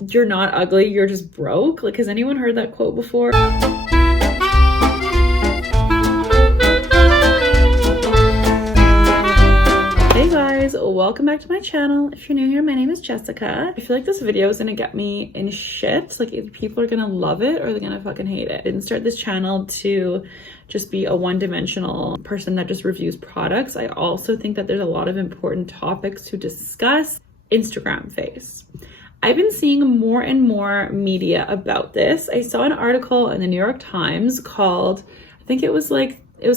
you're not ugly, you're just broke. Like, has anyone heard that quote before? Hey guys, welcome back to my channel. If you're new here, my name is Jessica. I feel like this video is gonna get me in shit. Like, either people are gonna love it or they're gonna fucking hate it. I didn't start this channel to just be a one-dimensional person that just reviews products. I also think that there's a lot of important topics to discuss. Instagram face. I've been seeing more and more media about this. I saw an article in the New York Times called, I think it was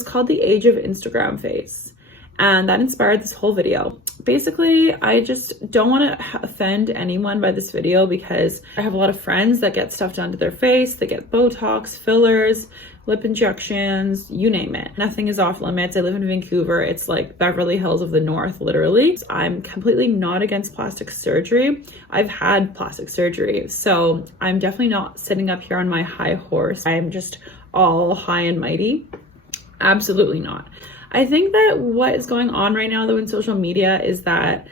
called The Age of Instagram Face. And that inspired this whole video. Basically, I just don't want to offend anyone by this video because I have a lot of friends that get stuff done to their face. They get Botox, fillers, lip injections, you name it. Nothing is off limits. I live in Vancouver. It's like Beverly Hills of the North, literally. I'm completely not against plastic surgery. I've had plastic surgery, so I'm definitely not sitting up here on my high horse. I'm just all high and mighty. Absolutely not. I think that what is going on right now though in social media is that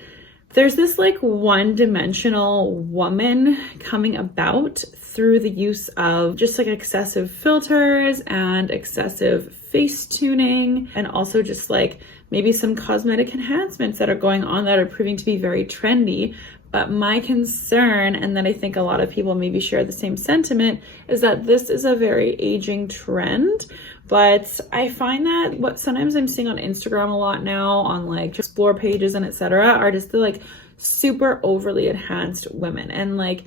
there's this like one-dimensional woman coming about through the use of just like excessive filters and excessive face tuning, and also just like maybe some cosmetic enhancements that are going on that are proving to be very trendy. But my concern, and that I think a lot of people maybe share the same sentiment, is that this is a very aging trend. But I find that what sometimes I'm seeing on Instagram a lot now on like explore pages and etc. are just the like super overly enhanced women. And like,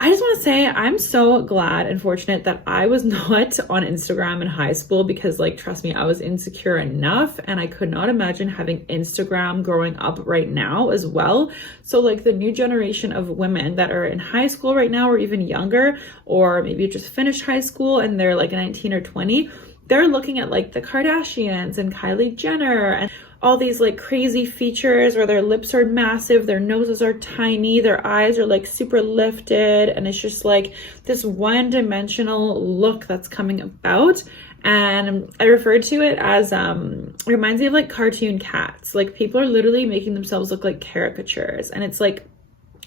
I just want to say I'm so glad and fortunate that I was not on Instagram in high school, because like, trust me, I was insecure enough and I could not imagine having Instagram growing up right now as well. So like the new generation of women that are in high school right now or even younger, or maybe just finished high school and they're like 19 or 20, they're looking at like the Kardashians and Kylie Jenner and all these like crazy features where their lips are massive, their noses are tiny, their eyes are like super lifted, and it's just like this one-dimensional look that's coming about. And I refer to it as it reminds me of like cartoon cats. Like, people are literally making themselves look like caricatures, and it's like,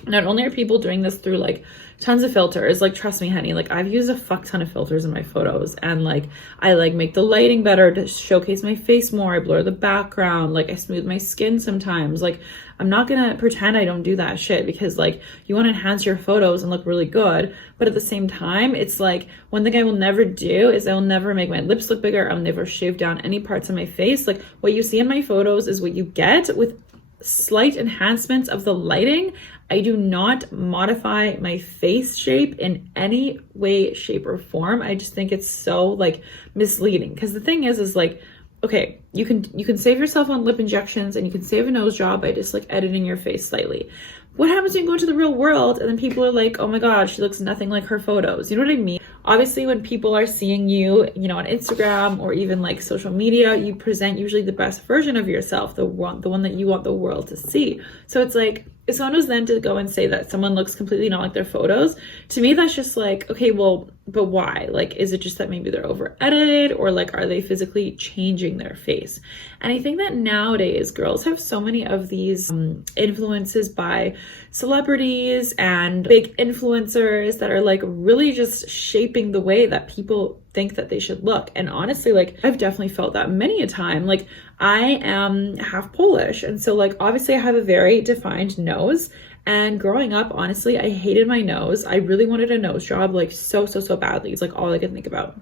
not only are people doing this through like tons of filters, like trust me honey, like I've used a fuck ton of filters in my photos, and like I like make the lighting better to showcase my face more, I blur the background, like I smooth my skin sometimes. Like, I'm not gonna pretend I don't do that shit, because like you want to enhance your photos and look really good, but at the same time it's like, one thing I will never do is I will never make my lips look bigger. I'll never shave down any parts of my face. Like, what you see in my photos is what you get, with slight enhancements of the lighting. I do not modify my face shape in any way, shape, or form. I just think it's so like misleading, because the thing is like, okay, you can save yourself on lip injections and you can save a nose job by just like editing your face slightly. What happens when you go into the real world and then people are like, oh my god, she looks nothing like her photos? You know what I mean? Obviously, when people are seeing you, you know, on Instagram or even like social media, you present usually the best version of yourself, the one that you want the world to see. So it's like, if someone was then to go and say that someone looks completely not like their photos, to me that's just like, okay, well, but why? Like, is it just that maybe they're over edited, or like, are they physically changing their face? And I think that nowadays girls have so many of these influences by celebrities and big influencers that are like really just shaping the way that people think that they should look. And honestly, like, I've definitely felt that many a time. Like, I am half Polish, and so like obviously I have a very defined nose, and growing up, honestly, I hated my nose. I really wanted a nose job like so badly. It's like all I could think about.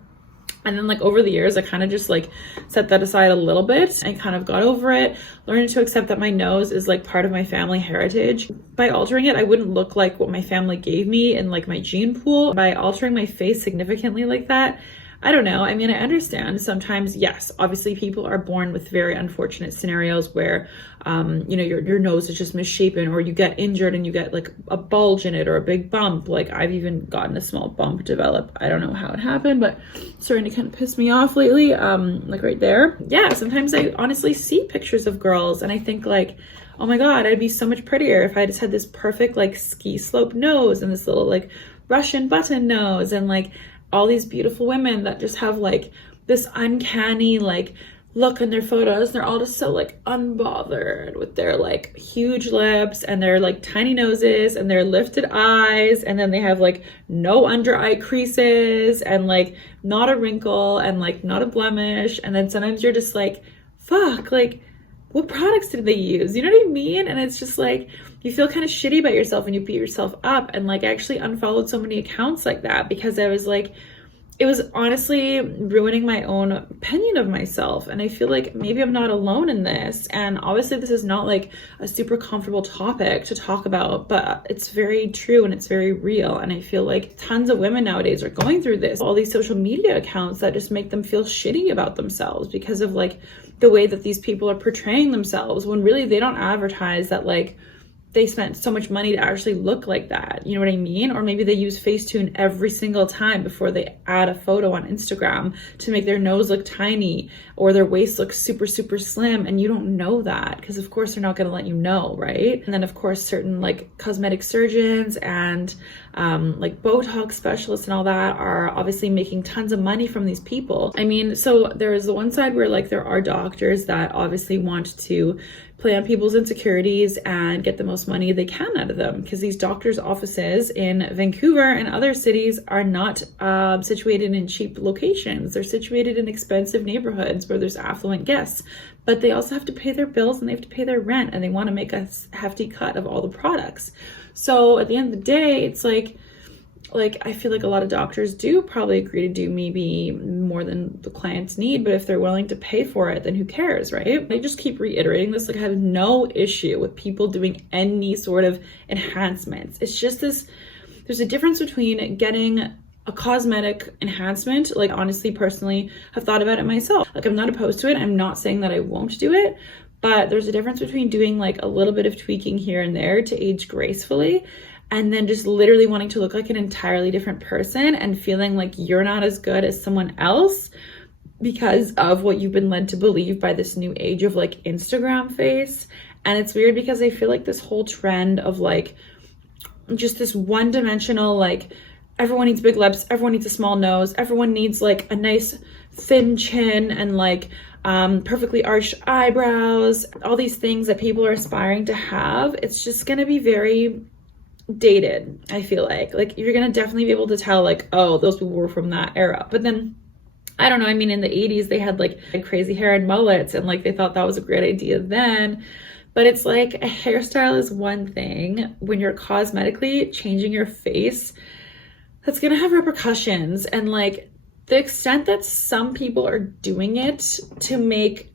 And then like over the years, I kind of just like set that aside a little bit and kind of got over it, learning to accept that my nose is like part of my family heritage. By altering it, I wouldn't look like what my family gave me in like my gene pool. By altering my face significantly like that, I don't know. I mean, I understand sometimes, yes, obviously people are born with very unfortunate scenarios where, you know, your nose is just misshapen, or you get injured and you get like a bulge in it or a big bump. Like, I've even gotten a small bump develop. I don't know how it happened, but it's starting to kind of piss me off lately. Like right there. Yeah, sometimes I honestly see pictures of girls and I think like, oh my God, I'd be so much prettier if I just had this perfect like ski slope nose and this little like Russian button nose, and like all these beautiful women that just have like this uncanny like look in their photos, they're all just so like unbothered with their like huge lips and their like tiny noses and their lifted eyes, and then they have like no under eye creases and like not a wrinkle and like not a blemish. And then sometimes you're just like, fuck, like what products did they use? You know what I mean? And it's just like, you feel kind of shitty about yourself and you beat yourself up. And like I actually unfollowed so many accounts like that because I was like, it was honestly ruining my own opinion of myself. And I feel like maybe I'm not alone in this. And obviously this is not like a super comfortable topic to talk about, but it's very true and it's very real. And I feel like tons of women nowadays are going through this. All these social media accounts that just make them feel shitty about themselves because of like the way that these people are portraying themselves, when really they don't advertise that like they spent so much money to actually look like that. You know what I mean? Or maybe they use Facetune every single time before they add a photo on Instagram to make their nose look tiny or their waist look super, super slim. And you don't know that because of course they're not going to let you know, right? And then of course certain like cosmetic surgeons and like Botox specialists and all that are obviously making tons of money from these people. I mean, so there is the one side where like there are doctors that obviously want to play on people's insecurities and get the most money they can out of them, because these doctors' offices in Vancouver and other cities are not situated in cheap locations. They're situated in expensive neighborhoods where there's affluent guests, but they also have to pay their bills and they have to pay their rent, and they want to make a hefty cut of all the products. So at the end of the day, it's like I feel like a lot of doctors do probably agree to do maybe more than the clients need, but if they're willing to pay for it, then who cares, right? I just keep reiterating this, like I have no issue with people doing any sort of enhancements. It's just this, there's a difference between getting a cosmetic enhancement. Like honestly, personally, have thought about it myself. Like I'm not opposed to it. I'm not saying that I won't do it, but there's a difference between doing like a little bit of tweaking here and there to age gracefully, and then just literally wanting to look like an entirely different person and feeling like you're not as good as someone else because of what you've been led to believe by this new age of like Instagram face. And it's weird because I feel like this whole trend of like just this one-dimensional, like everyone needs big lips, everyone needs a small nose, everyone needs like a nice thin chin and like perfectly arched eyebrows, all these things that people are aspiring to have. It's just going to be very dated. I feel like you're gonna definitely be able to tell like, oh, those people were from that era. But then I don't know, I mean in the 80s they had like crazy hair and mullets and like they thought that was a great idea then. But it's like a hairstyle is one thing. When you're cosmetically changing your face, that's gonna have repercussions. And like the extent that some people are doing it to make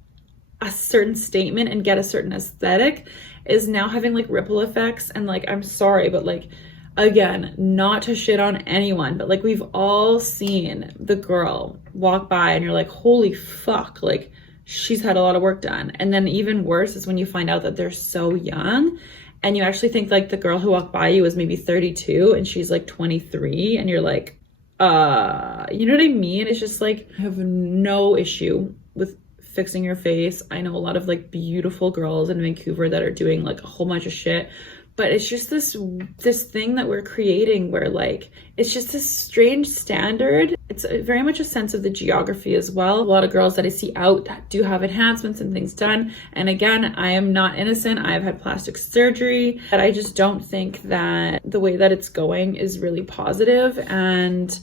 a certain statement and get a certain aesthetic is now having like ripple effects. And like, I'm sorry, but like, again, not to shit on anyone, but like we've all seen the girl walk by and you're like, holy fuck, like she's had a lot of work done. And then even worse is when you find out that they're so young and you actually think like the girl who walked by you was maybe 32 and she's like 23 and you're like, you know what I mean? It's just like, I have no issue with fixing your face. I know a lot of like beautiful girls in Vancouver that are doing like a whole bunch of shit, but it's just this thing that we're creating where like it's just this strange standard. It's very much a sense of the geography as well. A lot of girls that I see out do have enhancements and things done, and again, I am not innocent. I've had plastic surgery, but I just don't think that the way that it's going is really positive. And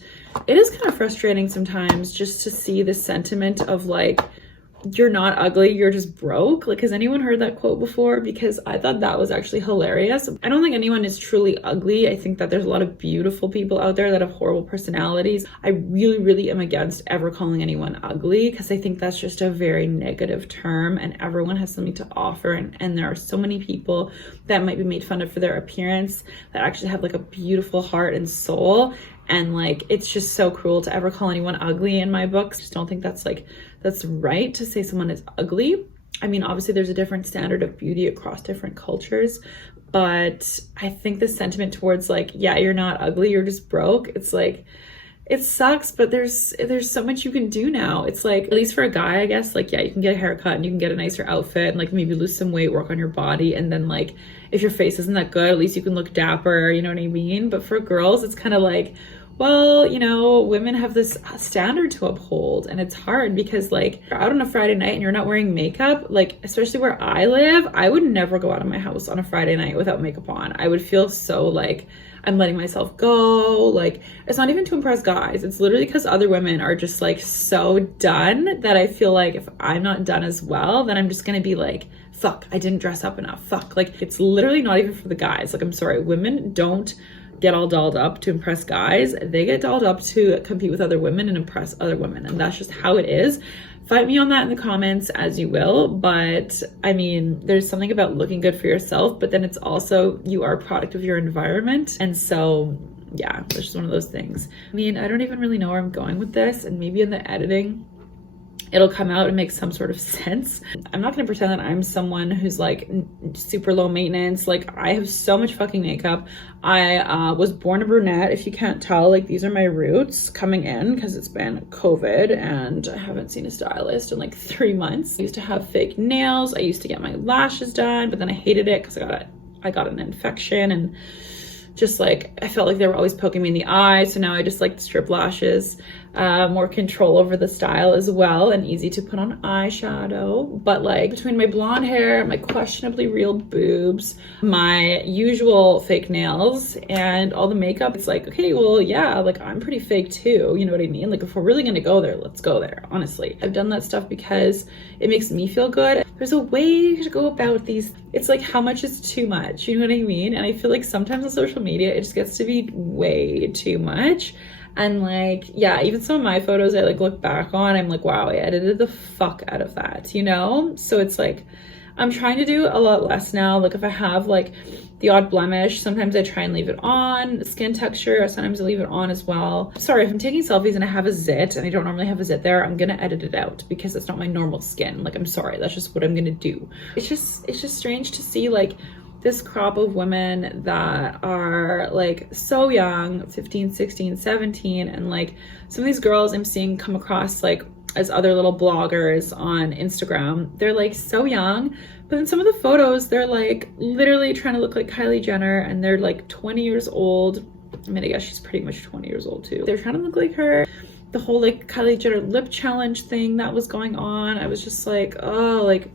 it is kind of frustrating sometimes just to see the sentiment of like, you're not ugly, you're just broke. Like, has anyone heard that quote before? Because I thought that was actually hilarious. I don't think anyone is truly ugly. I think that there's a lot of beautiful people out there that have horrible personalities. I really, really am against ever calling anyone ugly because I think that's just a very negative term and everyone has something to offer. And there are so many people that might be made fun of for their appearance that actually have like a beautiful heart and soul. And like, it's just so cruel to ever call anyone ugly in my books. Just don't think that's right to say someone is ugly. I mean, obviously there's a different standard of beauty across different cultures, but I think the sentiment towards like, yeah, you're not ugly, you're just broke. It's like, it sucks, but there's so much you can do now. It's like, at least for a guy, I guess, like, yeah, you can get a haircut and you can get a nicer outfit and like maybe lose some weight, work on your body. And then like, if your face isn't that good, at least you can look dapper, you know what I mean? But for girls, it's kind of like, well, you know, women have this standard to uphold, and it's hard because like you're out on a Friday night and you're not wearing makeup, like especially where I live, I would never go out of my house on a Friday night without makeup on. I would feel so like I'm letting myself go. Like, it's not even to impress guys. It's literally because other women are just like so done that I feel like if I'm not done as well, then I'm just gonna be like, fuck, I didn't dress up enough. Fuck. Like, it's literally not even for the guys. Like, I'm sorry, women don't get all dolled up to impress guys. They get dolled up to compete with other women and impress other women. And that's just how it is. Fight me on that in the comments as you will, but I mean, there's something about looking good for yourself, but then it's also, you are a product of your environment. And so, yeah, it's just one of those things. I mean, I don't even really know where I'm going with this, and maybe in the editing, it'll come out and make some sort of sense. I'm not gonna pretend that I'm someone who's like super low maintenance. Like, I have so much fucking makeup. I was born a brunette, if you can't tell. Like, these are my roots coming in because it's been COVID and I haven't seen a stylist in like 3 months. I used to have fake nails. I used to get my lashes done, but then I hated it because I got an infection, and just like I felt like they were always poking me in the eye. So now I just like strip lashes, more control over the style as well, and easy to put on eyeshadow. But like, between my blonde hair, my questionably real boobs, my usual fake nails, and all the makeup, it's like, okay, well, yeah, like I'm pretty fake too, you know what I mean? Like, if we're really gonna go there, let's go there, honestly. I've done that stuff because it makes me feel good. There's a way to go about these. It's like, how much is too much, you know what I mean? And I feel like sometimes on social media, it just gets to be way too much. And like, yeah, even some of my photos I like look back on, I'm like, wow, I edited the fuck out of that, you know? So it's like, I'm trying to do a lot less now. Like, if I have like the odd blemish, sometimes I try and leave it on. Skin texture, sometimes I leave it on as well. Sorry, if I'm taking selfies and I have a zit and I don't normally have a zit there, I'm gonna edit it out because it's not my normal skin. Like, I'm sorry, that's just what I'm gonna do. It's just strange to see like this crop of women that are like so young, 15, 16, 17, and like some of these girls I'm seeing come across like as other little bloggers on Instagram, they're like so young, but in some of the photos they're like literally trying to look like Kylie Jenner, and they're like 20 years old. I mean, I guess she's pretty much 20 years old too. They're trying to look like her. The whole like Kylie Jenner lip challenge thing that was going on, I was just like, oh, like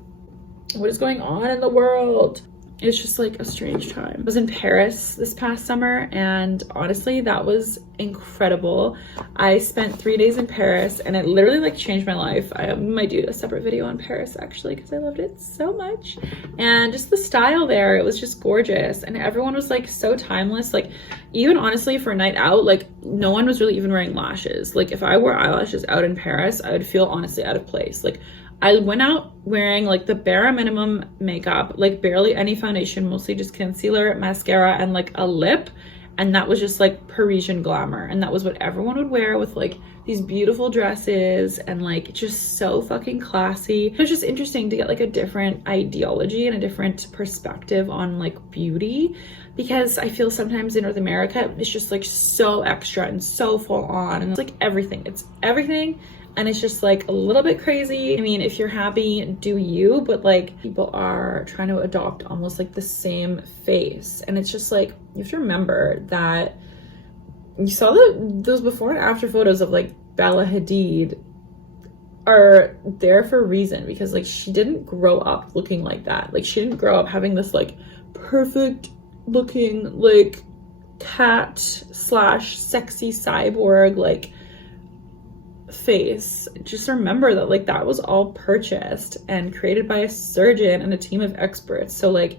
what is going on in the world? It's just like a strange time. I was in Paris this past summer, and honestly, that was incredible. I spent 3 days in Paris, and it literally like changed my life. I might do a separate video on Paris actually, because I loved it so much. And just the style there, it was just gorgeous. And everyone was like so timeless. Like, even honestly for a night out, like no one was really even wearing lashes. Like, if I wore eyelashes out in Paris, I would feel honestly out of place. Like, I went out wearing like the bare minimum makeup, like barely any foundation, mostly just concealer, mascara, and like a lip. And that was just like Parisian glamour. And that was what everyone would wear, with like these beautiful dresses and like just so fucking classy. It was just interesting to get like a different ideology and a different perspective on like beauty, because I feel sometimes in North America, it's just like so extra and so full on, and it's like everything. It's everything. And it's just like a little bit crazy. I mean, if you're happy, do you, but like people are trying to adopt almost like the same face. And it's just like, you have to remember that you saw those before and after photos of like Bella Hadid are there for a reason, because like she didn't grow up looking like that. Like, she didn't grow up having this like perfect looking like cat / sexy cyborg like face. Just remember that like that was all purchased and created by a surgeon and a team of experts. So like,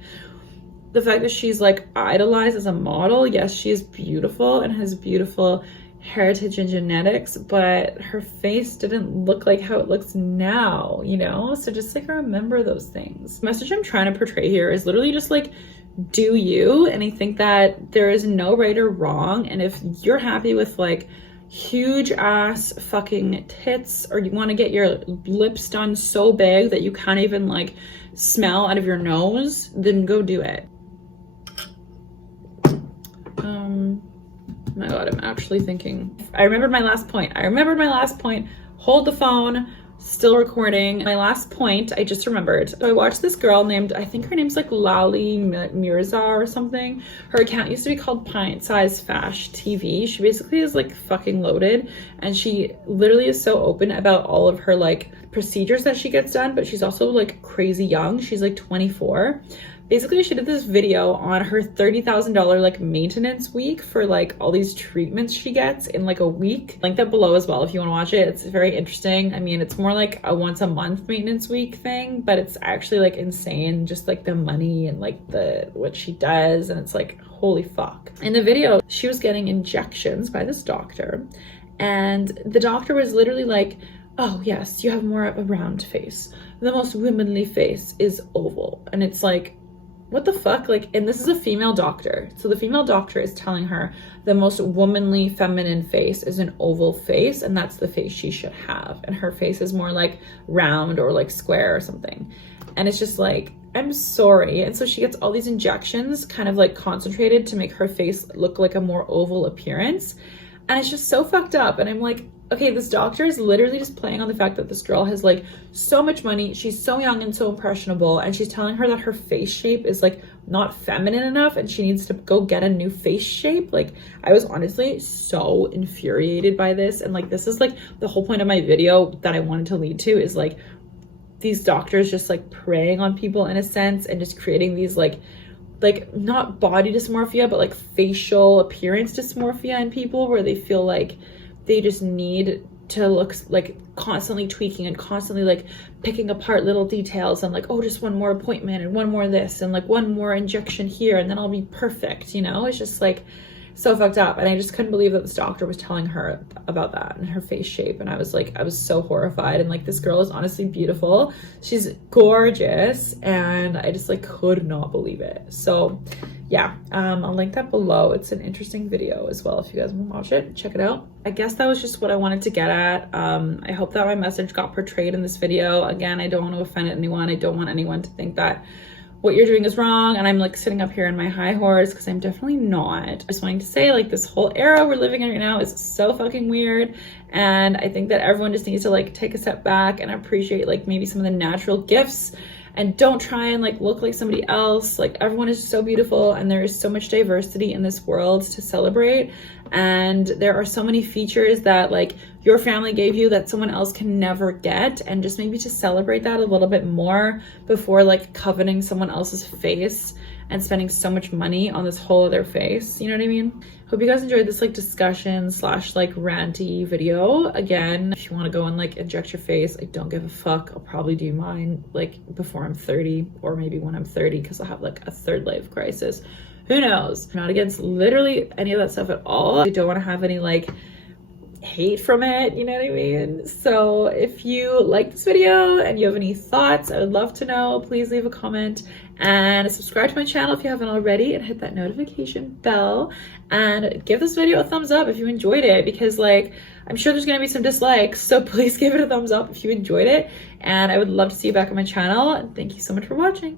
the fact that she's like idolized as a model, yes, she is beautiful and has beautiful heritage and genetics, but her face didn't look like how it looks now, you know? So just like remember those things. The message I'm trying to portray here is literally just like, do you. And I think that there is no right or wrong, and if you're happy with like huge ass fucking tits, or you want to get your lips done so big that you can't even like smell out of your nose, then go do it. My god, I'm actually thinking. I remembered my last point. Hold the phone. Still recording. My last point, I just remembered. So I watched this girl named, I think her name's like Lali Mirza or something. Her account used to be called Pint Size Fash TV. She basically is like fucking loaded, and she literally is so open about all of her like procedures that she gets done, but she's also like crazy young. She's like 24. Basically, she did this video on her $30,000 like maintenance week for like all these treatments she gets in like a week. Link that below as well if you want to watch it. It's very interesting. I mean, it's more like a once a month maintenance week thing, but it's actually like insane, just like the money and like the what she does, and it's like holy fuck. In the video, she was getting injections by this doctor, and the doctor was literally like, oh yes, you have more of a round face. The most womanly face is oval. And it's like, what the fuck? Like, and this is a female doctor. So the female doctor is telling her the most womanly feminine face is an oval face, and that's the face she should have. And her face is more like round or like square or something. And it's just like, I'm sorry. And so she gets all these injections kind of like concentrated to make her face look like a more oval appearance. And it's just so fucked up. And I'm like, okay, this doctor is literally just playing on the fact that this girl has like so much money. She's so young and so impressionable. And she's telling her that her face shape is like not feminine enough and she needs to go get a new face shape. Like, I was honestly so infuriated by this. And like, this is like the whole point of my video that I wanted to lead to, is like these doctors just like preying on people in a sense and just creating these like not body dysmorphia, but like facial appearance dysmorphia in people, where they feel like they just need to look like constantly tweaking and constantly like picking apart little details and like, oh, just one more appointment and one more this and like one more injection here and then I'll be perfect, you know? It's just like so fucked up. And I just couldn't believe that this doctor was telling her about that and her face shape. And I was like, I was so horrified. And like, this girl is honestly beautiful. She's gorgeous. And I just like could not believe it. So yeah, I'll link that below. It's an interesting video as well. If you guys want to watch it, check it out. I guess that was just what I wanted to get at. I hope that my message got portrayed in this video. Again, I don't want to offend anyone. I don't want anyone to think that what you're doing is wrong and I'm like sitting up here on my high horse, because I'm definitely not. Just wanting to say, like, this whole era we're living in right now is so fucking weird, and I think that everyone just needs to like take a step back and appreciate like maybe some of the natural gifts, and don't try and like look like somebody else. Like, everyone is so beautiful and there is so much diversity in this world to celebrate, and there are so many features that like your family gave you that someone else can never get, and just maybe to celebrate that a little bit more before like coveting someone else's face and spending so much money on this whole other face, you know what I mean? Hope you guys enjoyed this like discussion slash like ranty video. Again, if you want to go and like inject your face, I don't give a fuck. I'll probably do mine like before I'm 30, or maybe when I'm 30, because I'll have like a third life crisis. Who knows? I'm not against literally any of that stuff at all. I don't want to have any like hate from it, you know what I mean? So if you like this video and you have any thoughts, I would love to know. Please leave a comment and subscribe to my channel if you haven't already, and hit that notification bell, and give this video a thumbs up if you enjoyed it, because like I'm sure there's gonna be some dislikes, so please give it a thumbs up if you enjoyed it, and I would love to see you back on my channel. And thank you so much for watching.